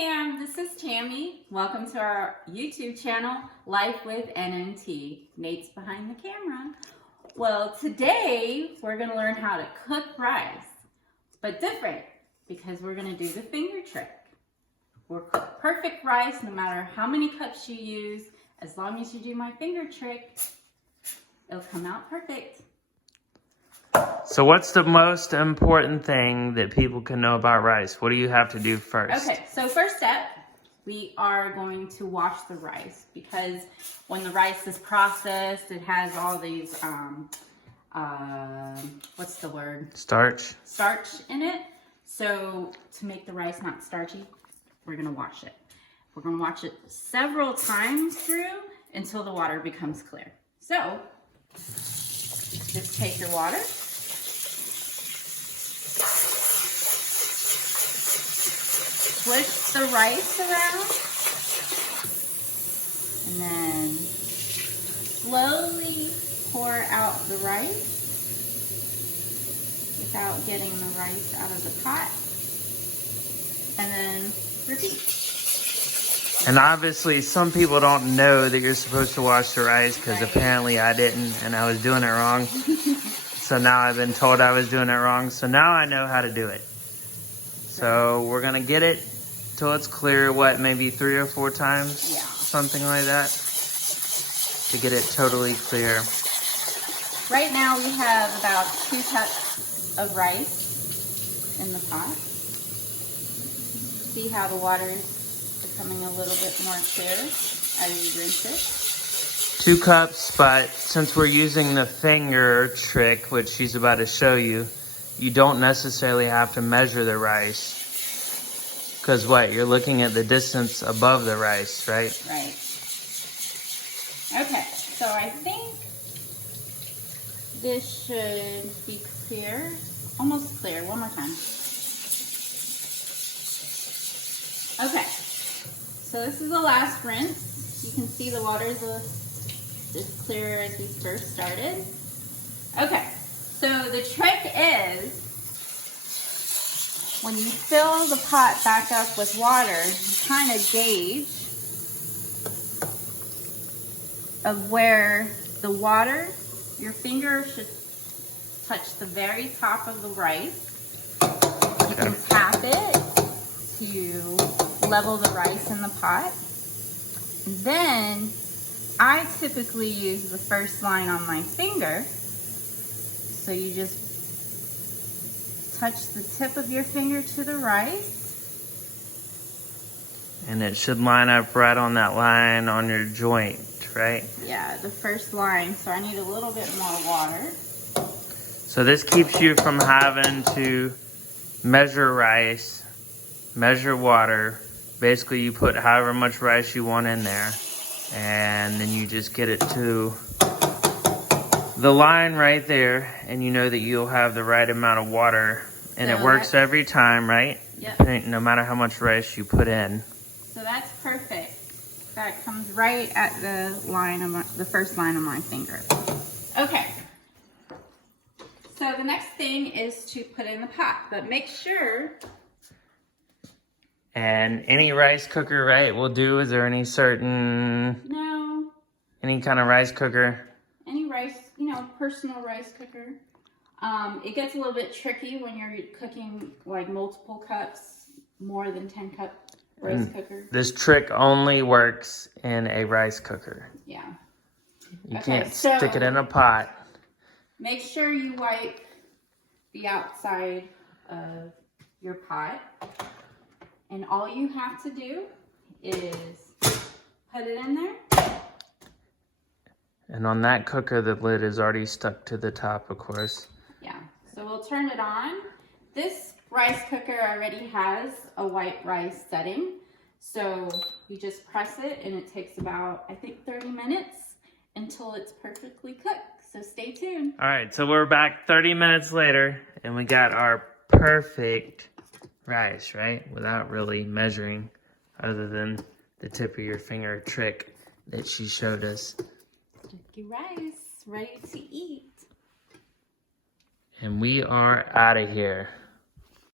fam, this is Tammy. Welcome to our YouTube channel, Life with NNT. Nate's behind the camera. Well, today we're going to learn how to cook rice, but different because we're going to do the finger trick. We'll cook perfect rice no matter how many cups you use. As long as you do my finger trick, it'll come out perfect. So what's the most important thing that people can know about rice? What do you have to do first? Okay, so first step, we are going to wash the rice because when the rice is processed, it has all these, what's the word? Starch. Starch in it. So to make the rice not starchy, we're gonna wash it. We're gonna wash it several times through until the water becomes clear. So just take your water. Switch the rice around and then slowly pour out the rice without getting the rice out of the pot, and then repeat. And obviously some people don't know that you're supposed to wash the rice because apparently I didn't and I was doing it wrong. So now I've been told I was doing it wrong. So now I know how to do it. So we're going to get it till it's clear, what, maybe 3 or 4 times? Yeah. Something like that, to get it totally clear. Right now we have about 2 cups of rice in the pot. See how the water is becoming a little bit more clear as you rinse it? 2 cups, but since we're using the finger trick, which she's about to show you, you don't necessarily have to measure the rice. Because what? You're looking at the distance above the rice, right? Right. Okay, so I think this should be clear. Almost clear. One more time. Okay, so this is the last rinse. You can see the water is as clear as we first started. Okay, so the trick is when you fill the pot back up with water, you kind of gauge of where the water, your finger should touch the very top of the rice. You can tap it to level the rice in the pot. And then I typically use the first line on my finger. So you just touch the tip of your finger to the rice. And it should line up right on that line on your joint, right? Yeah, the first line. So I need a little bit more water. So this keeps you from having to measure rice, measure water. Basically, you put however much rice you want in there, and then you just get it to the line right there, and you know that you'll have the right amount of water. And so it works every time, right? Yep. No matter how much rice you put in. So that's perfect. That comes right at the line of the first line of my finger. Okay. So the next thing is to put in the pot, but make sure. And any rice cooker, right, will do. Is there any certain? No. Any kind of rice cooker? Any rice, personal rice cooker. It gets a little bit tricky when you're cooking like multiple cups, more than 10 cup rice cooker. This trick only works in a rice cooker. Yeah. You can't stick it in a pot. Make sure you wipe the outside of your pot. And all you have to do is put it in there. And on that cooker, the lid is already stuck to the top, of course. Yeah, so we'll turn it on. This rice cooker already has a white rice setting. So you just press it and it takes about, I think, 30 minutes until it's perfectly cooked. So stay tuned. All right, so we're back 30 minutes later and we got our perfect rice, right? Without really measuring, other than the tip of your finger trick that she showed us. Turkey rice, ready to eat. And we are out of here.